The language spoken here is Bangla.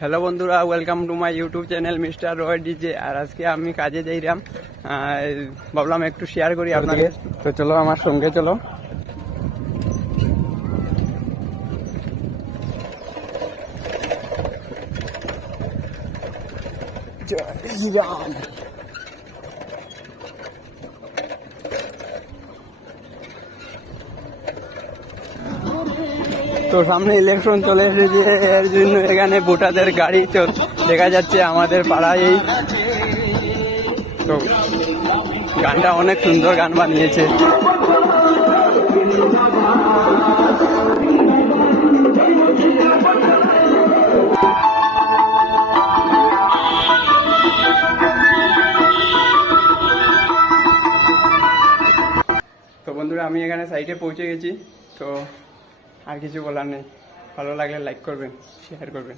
হ্যালো বন্ধুরা, welcome to my YouTube channel Mister Roy DJ. আর আজকে আমি কাজে যাইলাম, ভাবলাম একটু শেয়ার করি আপনাদের। তো চলো আমার সঙ্গে চলো। জয় শ্রীরাম। তো সামনে ইলেকশন চলে এসেছে, এর জন্য এখানে ভোটারদের গাড়ি দেখা যাচ্ছে আমাদের পাড়ায়। তো গানটা অনেক সুন্দর গান বানিয়েছে। তো বন্ধুরা, আমি এখানে সাইটে পৌঁছে গেছি। তো আর কিছু বলার নেই, ভালো লাগলে লাইক করবেন, শেয়ার করবেন।